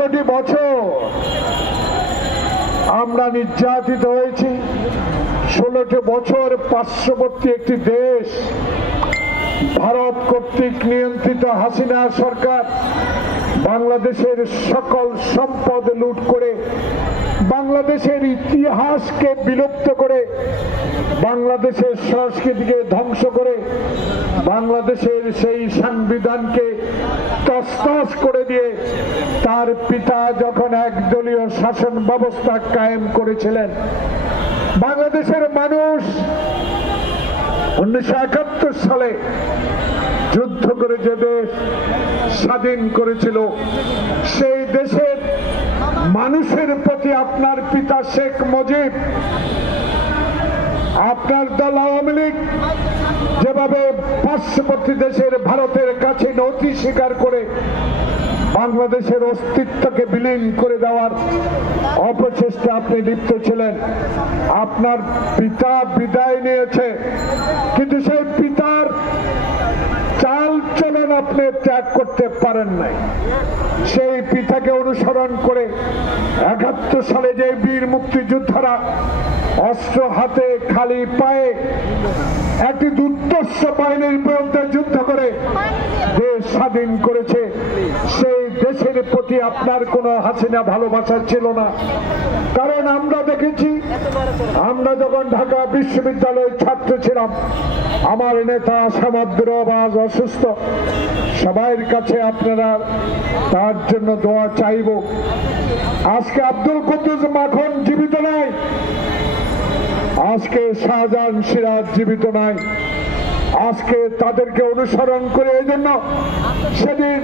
16টি বছর আমরা নির্যাতিত হয়েছি। 16টি বছর পার্শ্ববর্তী একটি দেশ ভারত কর্তৃক নিয়ন্ত্রিত হাসিনা সরকার বাংলাদেশের সকল সম্পদ লুট করে, বাংলাদেশের ইতিহাসকে বিলুপ্ত করে, বাংলাদেশের সংস্কৃতিকে ধ্বংস করে, বাংলাদেশের সেই সংবিধানকে তছনছ করে দিয়ে তার পিতা যখন একদলীয় শাসন ব্যবস্থা কায়েম করেছিলেন, বাংলাদেশের মানুষ 1971 সালে যুদ্ধ করে যে দেশ স্বাধীন করেছিল, সেই দেশের মানুষের প্রতি আপনার পিতা শেখ মুজিব, আপনার দল আওয়ামী লীগ যেভাবে পার্শ্ববর্তী দেশের ভারতের কাছে নথি স্বীকার করে বাংলাদেশের অস্তিত্বকে বিলীন করে দেওয়ার অপচেষ্টা আপনি লিপ্ত ছিলেন। আপনার পিতা বিদায় নিয়েছে, কিন্তু সেই পিতার চাল চলন আপনি ত্যাগ করতে পারেন নাই। সেই পিতাকে অনুসরণ করে 71 সালে যে বীর মুক্তিযোদ্ধারা অস্ত্র হাতে খালি পায়ে একটি দুর্ধর্ষ বাহিনীর বিরুদ্ধে যুদ্ধ করে দেশ স্বাধীন করেছে, সেই দেশের প্রতি আপনার কোনো হাসিনা ভালোবাসা ছিল না। কারণ আমরা দেখেছি, আমরা যখন ঢাকা বিশ্ববিদ্যালয়ের ছাত্র ছিলাম, আমার নেতা সমুদ্র আবাজ অসুস্থ, সবার কাছে আপনারা তার জন্য দোয়া চাইব। আজকে আব্দুল কুদ্দুস মাখন জীবিত নাই, আজকে শাহজাহান সিরাজ জীবিত নাই, আজকে তাদেরকে অনুসরণ করে এই জন্য সেদিন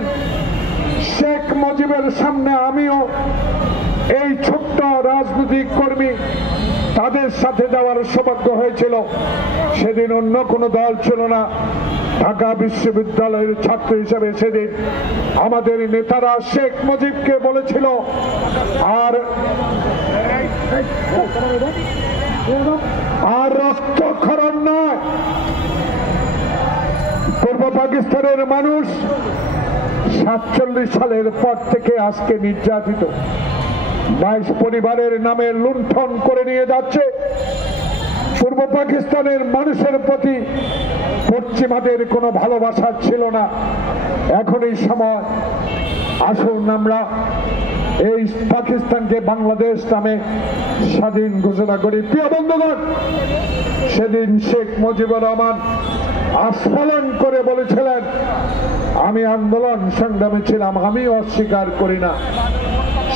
শেখ মুজিবের সামনে আমিও এই ছোট্ট রাজনৈতিক কর্মী তাদের সাথে যাওয়ার সৌভাগ্য হয়েছিল। সেদিন অন্য কোনো দল ছিল না, ঢাকা বিশ্ববিদ্যালয়ের ছাত্র হিসেবে সেদিন আমাদের নেতারা শেখ মুজিবকে বলেছিল আর রক্তক্ষরণ নয়। পূর্ব পাকিস্তানের মানুষ 47 সালের পর থেকে আজকে নির্যাতিত, 22 পরিবারের নামে লুণ্ঠন করে নিয়ে যাচ্ছে। পূর্ব পাকিস্তানের মানুষের প্রতি পশ্চিমাদের কোনো ভালোবাসা ছিল না। এখন এই সময় আসুন আমরা এই পাকিস্তানকে বাংলাদেশ নামে স্বাধীন ঘোষণা করি। প্রিয় বন্ধুগণ, সেদিন শেখ মুজিবুর রহমান আস্ফালন করে বলেছিলেন, আমি আন্দোলন সংগ্রামে ছিলাম, আমি অস্বীকার করি না।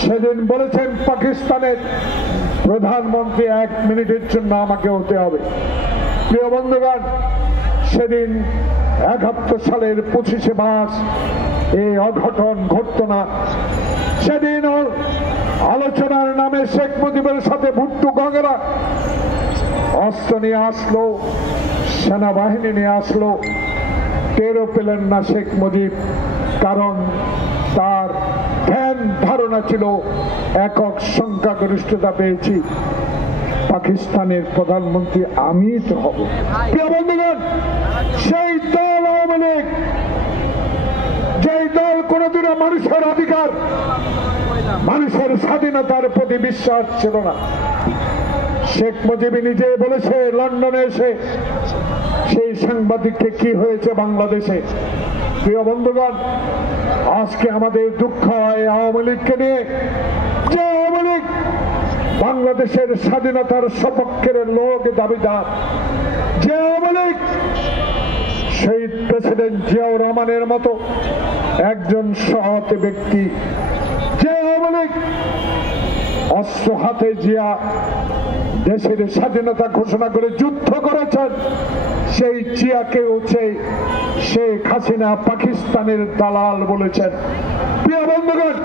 সেদিন বলেছেন পাকিস্তানের প্রধানমন্ত্রী 1 মিনিটের জন্য আমাকে হতে হবে। প্রিয় বন্ধুগণ, সেদিন 71 সালের 25শে মার্চ এই অঘটন ঘটত না। সেদিন আলোচনার নামে শেখ মুজিবের সাথে ভুট্টো গঙ্গেরা অস্ত্র নিয়ে আসলো, সেনাবাহিনী নিয়ে আসলো, টেরও পেলেন না শেখ মুজিব, কারণ তার ধ্যান ধারণা ছিল একক সংখ্যাগরিষ্ঠতা পেয়েছি, পাকিস্তানের প্রধানমন্ত্রী আমি তো হব। প্রিয় বন্ধুগণ, সেই দল আওয়ামী লীগ, যেই দল কোনদিনও মানুষের অধিকার, মানুষের স্বাধীনতার প্রতি বিশ্বাস ছিল না। শেখ মুজিব নিজে বলেছে লন্ডনে এসে সেই সাংবাদিককে কি হয়েছে বাংলাদেশে। প্রিয় বন্ধুগণ, আজকে আমাদের দুঃখ হয় আওয়ামী লীগকে নিয়ে, যে আওয়ামী লীগ বাংলাদেশের স্বাধীনতার সপক্ষের লোক দাবিদার, যে আওয়ামী লীগ শহীদ প্রেসিডেন্ট জিয়াউর রহমানের মতো একজন সৎ ব্যক্তি, যে আওয়ামী লীগ অস্ত্র হাতে জিয়া দেশের স্বাধীনতা ঘোষণা করে যুদ্ধ করেছেন, সেই জিয়াকে উঠে শেখ হাসিনা পাকিস্তানের দালাল বলেছেন। প্রিয় বন্ধুগণ,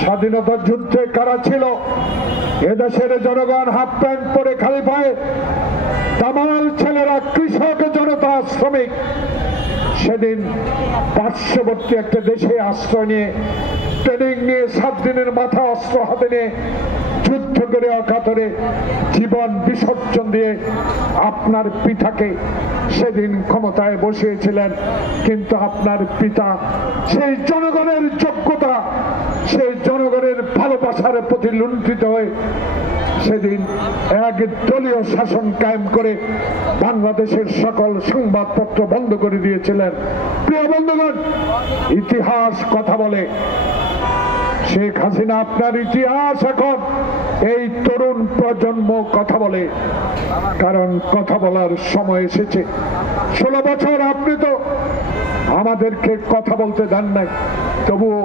স্বাধীনতা যুদ্ধে কারা ছিল? এদেশের জনগণ হাফ প্যান্ট পরে খালি পায়ে, তামাল ছেলেরা, কৃষক, জনতা, শ্রমিক সেদিন পার্শ্ববর্তী একটা দেশে আশ্রয় নিয়ে, ট্রেনিং নিয়ে, 7 দিনের মাথা অস্ত্র হাতে নিয়ে যুদ্ধ করে অকাতরে জীবন বিসর্জন দিয়ে আপনার পিতাকে সেদিন ক্ষমতায় বসিয়েছিলেন। কিন্তু আপনার পিতা সেই জনগণের যোগ্যতা, সেই জনগণের ভালোবাসার প্রতি লুণ্ঠিত হয়ে সেদিন এক দলীয় শাসন কায়েম করে বাংলাদেশের সকল সংবাদপত্র বন্ধ করে দিয়েছিলেন। প্রিয় বন্ধুগণ, ইতিহাস কথা বলে। শেখ হাসিনা আপনার ইতিহাস এখন এই তরুণ প্রজন্ম কথা বলে, কারণ কথা বলার সময় এসেছে। 16 বছর আপনি তো আমাদেরকে কথা বলতে দেন নাই, তবুও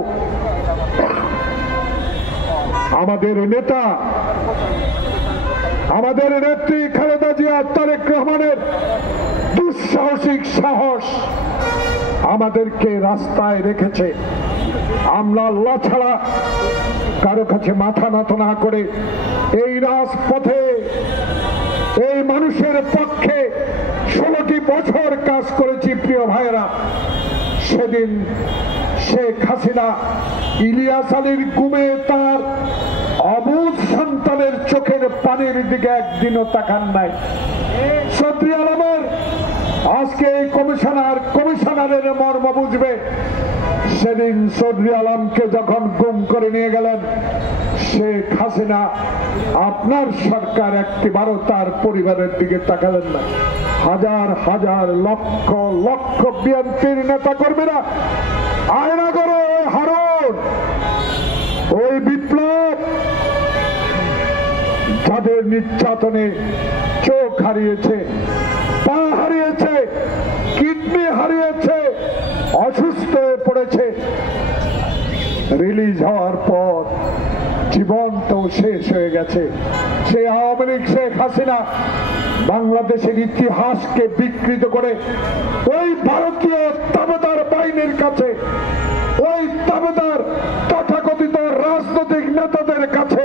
আমাদের নেতা, আমাদের নেত্রী খালেদা জিয়া, তারেক রহমানের দুঃসাহসিক সাহস আমাদেরকে রাস্তায় রেখেছে। আমরা আল্লাহ ছাড়া কারো কাছে মাথা নত না করে এই রাজপথে এই মানুষের পক্ষে 16টি বছর কাজ করেছি। প্রিয় ভাইয়েরা, সেদিন শেখ হাসিনা ইলিয়াস আলীর গুমে তার অবুঝ সন্তানের চোখের পানির দিকে একদিনও তাকান নাই। চৌধুরী আলমের আজকে এই কমিশনারের মর্ম বুঝবে। সেদিন চৌধুরী আলমকে যখন গুম করে নিয়ে গেলেন শেখ হাসিনা, আপনার সরকার একটিবারও তার পরিবারের দিকে তাকালেন না। হাজার হাজার লক্ষ লক্ষ বিএনপির নেতা কর্মীরা আয়না করে হারুন, ওই বিপ্লব যাদের নির্যাতনে চোখ হারিয়েছে, পা হারিয়েছে, কিডনি হারিয়েছে, অসুস্থ হয়ে পড়েছে, রিলিজ হওয়ার পর জীবন তো শেষ হয়ে গেছে। সেই আওয়ামী লীগ শেখ হাসিনা বাংলাদেশের ইতিহাসকে বিকৃত করে ওই ভারতীয় তাবেদার বাহিনীর কাছে, ওই তাবেদার তথাকথিত রাজনৈতিক নেতাদের কাছে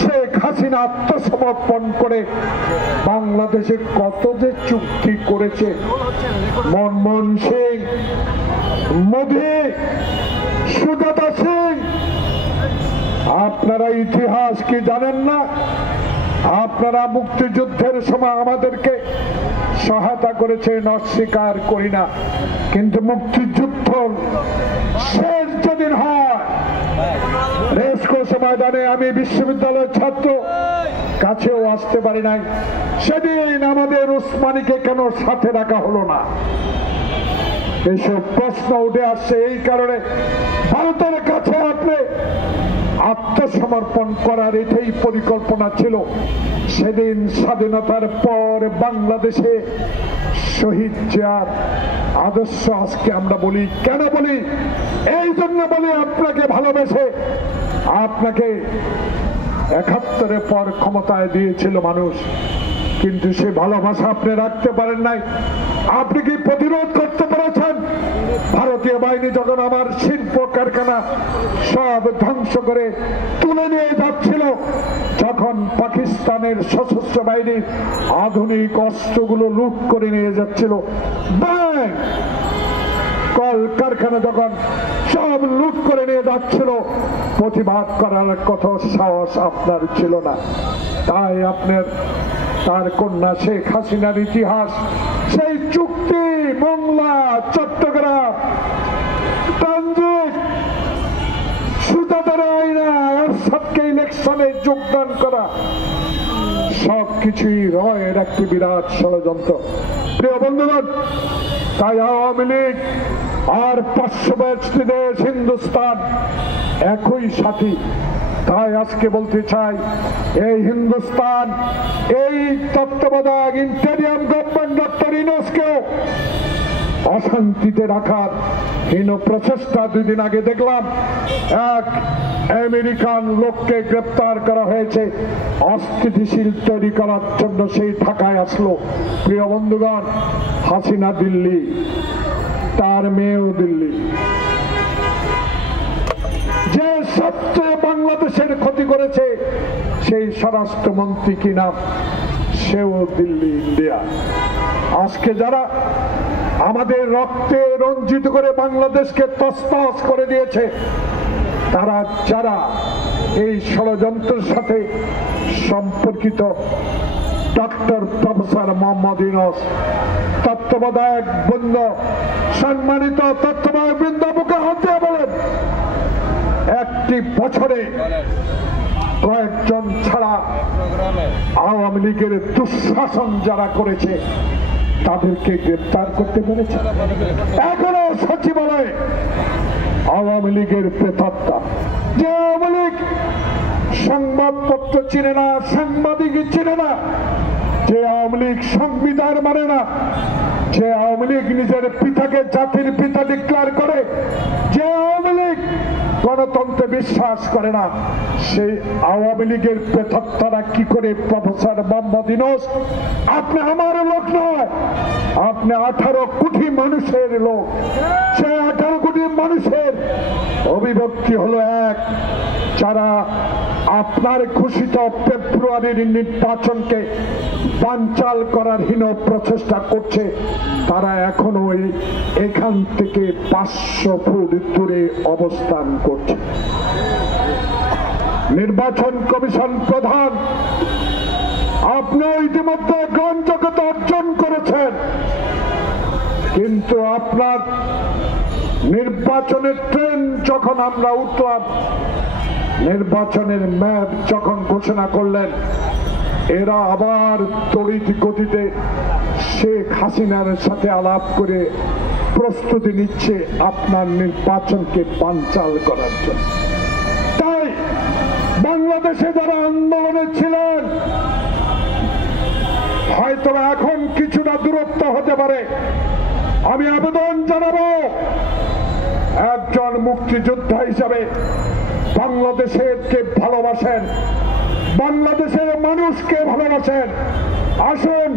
শেখ হাসিনা আত্মসমর্পণ করে বাংলাদেশে কত যে চুক্তি করেছে। মনমোহন সিং, মোদী, সুজাতা সিং, আপনারা ইতিহাস কি জানেন না? আপনারা মুক্তিযুদ্ধের সময় আমাদেরকে সহায়তা করেছেন, অস্বীকার করি না, কিন্তু মুক্তিযুদ্ধ শেষ যেদিন হয় রেসকোর্স ময়দানে আমি বিশ্ববিদ্যালয়ের ছাত্র, কাছেও আসতে পারি নাই, সেদিন আমাদের উসমানীকে কেন সাথে রাখা হলো না? এইসব প্রশ্ন উঠে আসছে। এই কারণে ভারতের কাছে আপনি আত্মসমর্পণ করার এটাই পরিকল্পনা ছিল। সেদিন স্বাধীনতার পর বাংলাদেশে শহীদ জিয়ার আদর্শ আজকে আমরা বলি। কেন বলি? এই জন্য বলি, আপনাকে ভালোবেসে, আপনাকে 71-এর পর ক্ষমতায় দিয়েছিল মানুষ, কিন্তু সে ভালোবাসা আপনি রাখতে পারেন নাই। আপনি কি প্রতিরোধ করতে পেরেছেন? ভারতীয় বাহিনী যখন আমার শিল্প কারখানা সব ধ্বংস করে তুলে নিয়ে যাচ্ছিল, যখন পাকিস্তানের সশস্ত্র বাহিনীর আধুনিক অস্ত্রগুলো লুট করে নিয়ে যাচ্ছিল, ব্যাংক কল কারখানা যখন সব লুট করে নিয়ে যাচ্ছিল, প্রতিবাদ করার কত সাহস আপনার ছিল না। তাই আপনার তার কন্যা শেখ হাসিনার ইতিহাস, সেই চুক্তি, মোংলা, চট্টগ্রাম, ট্রানজিট, সুতাদের আইনা, এরশাদকে ইলেকশনে যোগদান করা, সবকিছুই রয়ের একটি বিরাট ষড়যন্ত্র। প্রিয় বন্ধুগণ, তাই আওয়ামী লীগ আর পার্শ্ববর্তী দেশ হিন্দুস্তান একই সাথী। তাই আজকে বলতে চাই, এই হিন্দুস্তান, এই তত্ত্বাবধায়ক ইন্টেরিয়াম গভর্নমেন্ট ডক্টর ইউনূসকেও অশান্তিতে রাখার হীন প্রচেষ্টা। 2 দিন আগে দেখলাম এক আমেরিকান লোককে গ্রেপ্তার করা হয়েছে অস্থিতিশীল তৈরি করার জন্য, সেই ঢাকায় আসলো। প্রিয় বন্ধুগণ, হাসিনা দিল্লি, তার মেয়েও দিল্লি। যে সবচেয়ে বাংলাদেশের ক্ষতি করেছে সেই স্বরাষ্ট্রমন্ত্রী কি নাম, সেও দিল্লি, ইন্ডিয়া। আজকে যারা আমাদের রক্তে রঞ্জিত করে বাংলাদেশকে তছনছ করে দিয়েছে, তারা যারা এই ষড়যন্ত্রের সাথে সম্পর্কিত, ডক্টর প্রফেসর মোহাম্মদ ইউনূস, তত্ত্বাবধায়ক বৃন্দ, সম্মানিত তত্ত্বাবধায়ক বৃন্দ, মুখে হাত দিয়ে বলেন, এক একটি বছরে কয়েকজন ছাড়া আওয়ামী লীগের দুঃশাসন যারা করেছে তাদেরকে গ্রেপ্তার করতে পেরেছে। এখনো সচিবালয়ে আওয়ামী লীগের প্রেতাত্মা, যে আওয়ামী লীগ সংবাদপত্র চিনে না, সাংবাদিক চিনে না, যে আওয়ামী লীগ সংবিধান মানে না, যে আওয়ামী লীগ নিজের পিতাকে জাতির পিতা ডিক্লেয়ার করে, যে আওয়ামী লীগ গণতন্ত্রে বিশ্বাস করে না, সেই আওয়ামী লীগের প্রেতাত্মারা কি করে প্রফেসর মোহাম্মদ ইউনূস, আপনি আমার লোক নয়, আপনি 18 কোটি মানুষের লোক। সেই 18 কোটি মানুষের অভিব্যক্তি হলো এক, যারা আপনার ঘোষিত ফেব্রুয়ারির নির্বাচনকে বানচাল করার হীন প্রচেষ্টা করছে, তারা এখনো এখান থেকে 500 ফুট দূরে অবস্থান করছে। নির্বাচন কমিশন প্রধান, আপনি ইতিমধ্যে গ্রহণযোগ্যতা অর্জন করেছেন, কিন্তু আপনার নির্বাচনের ট্রেন যখন আমরা উঠলাম, নির্বাচনের ম্যাপ যখন ঘোষণা করলেন, এরা আবার তড়িৎ গতিতে শেখ হাসিনার সাথে আলাপ করে প্রস্তুতি নিচ্ছে আপনার নির্বাচনকে বানচাল করার জন্য। তাই বাংলাদেশে যারা আন্দোলনে ছিলেন, হয়তো এখন কিছুটা দূরত্ব হতে পারে, আমি আবেদন জানাবো একজন মুক্তিযোদ্ধা হিসাবে বাংলাদেশকে ভালোবাসেন, বাংলাদেশের মানুষকে ভালোবাসেন, আসুন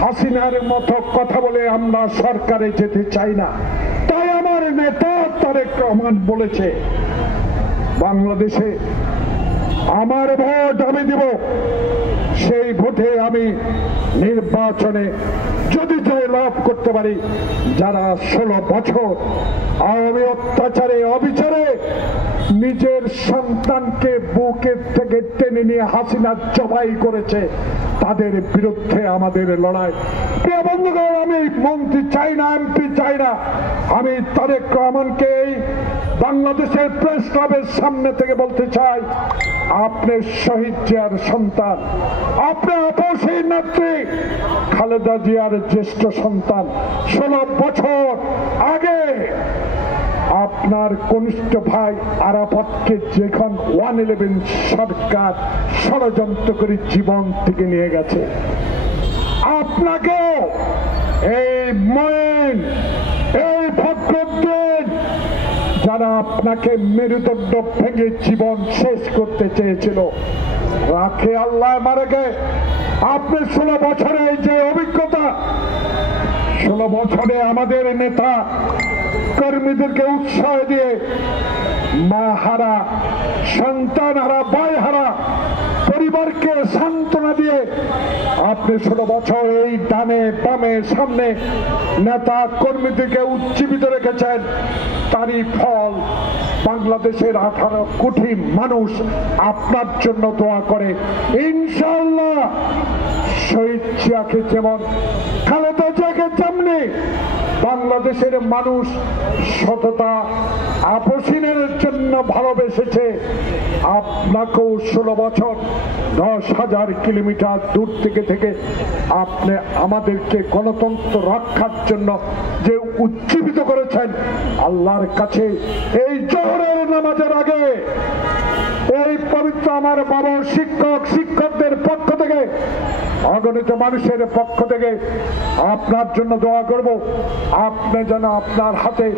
হাসিনার মতো কথা বলে আমরা সরকারে যেতে চাই না। তাই আমার নেতা তারেক রহমান বলেছে, বাংলাদেশে আমার ভোট আমি দিব, সেই ভোটে আমি নির্বাচনে যদি জয় লাভ করতে পারি, যারা 16 বছর আওয়ামী অত্যাচারে অবিচারে নিজের সন্তানকে বুকের থেকে টেনে নিয়ে হাসিনা জবাই করেছে, তাদের বিরুদ্ধে আমাদের লড়াই। প্রিয় বন্ধুগণ, আমি মন্ত্রী চাই না, এমপি চাই না, আমি তারেক রহমানকে এই বাংলাদেশের প্রেস ক্লাবের সামনে থেকে বলতে চাই, আপনি শহীদ জিয়ার সন্তান, আপনি আপসী নেত্রী খালেদা জিয়ার জ্যেষ্ঠ সন্তান। 16 বছর আগে আপনার কনিষ্ঠ ভাই আরাফাতকে যখন 111 সরকার ষড়যন্ত্র করে জীবন থেকে নিয়ে গেছে, আপনাকেও এই মঈন, এই ফখরুদ্দিন, যারা আপনাকে মেরুদণ্ড ভেঙে জীবন শেষ করতে চেয়েছিল, রাখে আল্লাহ মারে গে। আপনি 16 বছরে যে অভিজ্ঞতা, 16 বছরে আমাদের নেতা কর্মীদেরকে উৎসাহ দিয়ে মা হারা, সন্তান হারা, ভাই হারা পরিবারকে সান্ত্বনা দিয়ে আপনি 16 বছর এই ডানে বামে সামনে নেতা কর্মীদেরকে উজ্জীবিত রেখেছেন। তারই ফল বাংলাদেশের 18 কোটি মানুষ আপনার জন্য দোয়া করে। ইনশাআল্লাহ শহীদ জিয়াকে যেমন, খালেদা জিয়াকে তেমনি বাংলাদেশের মানুষ সততা আপসীনের জন্য ভালোবেসেছে। আপনাকেও 16 বছর 10,000 কিলোমিটার দূর থেকে আপনি আমাদেরকে গণতন্ত্র রক্ষার জন্য যে উজ্জীবিত করেছেন, আল্লাহর কাছে এই জোহরের নামাজের আগে এই পবিত্র আমার বাবা শিক্ষকদের পক্ষ থেকে, অগণিত মানুষের পক্ষ থেকে আপনার জন্য দোয়া করব, আপনি যেন আপনার হাতে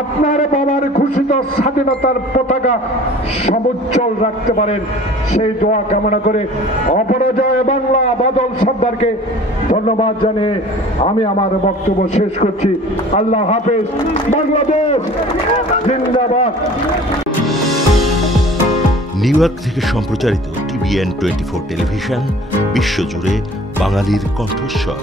আপনার বাবার ঘোষিত স্বাধীনতার পতাকা সমুজ্জ্বল রাখতে পারেন, সেই দোয়া কামনা করে অপরাজয় বাংলা বাদল সর্দারকে ধন্যবাদ জানিয়ে আমি আমার বক্তব্য শেষ করছি। আল্লাহ হাফেজ। বাংলাদেশ জিন্দাবাদ। নিউ ইয়র্ক থেকে সম্প্রচারিত TVN 24 টেলিভিশন বিশ্বজুড়ে বাঙালির কণ্ঠস্বর।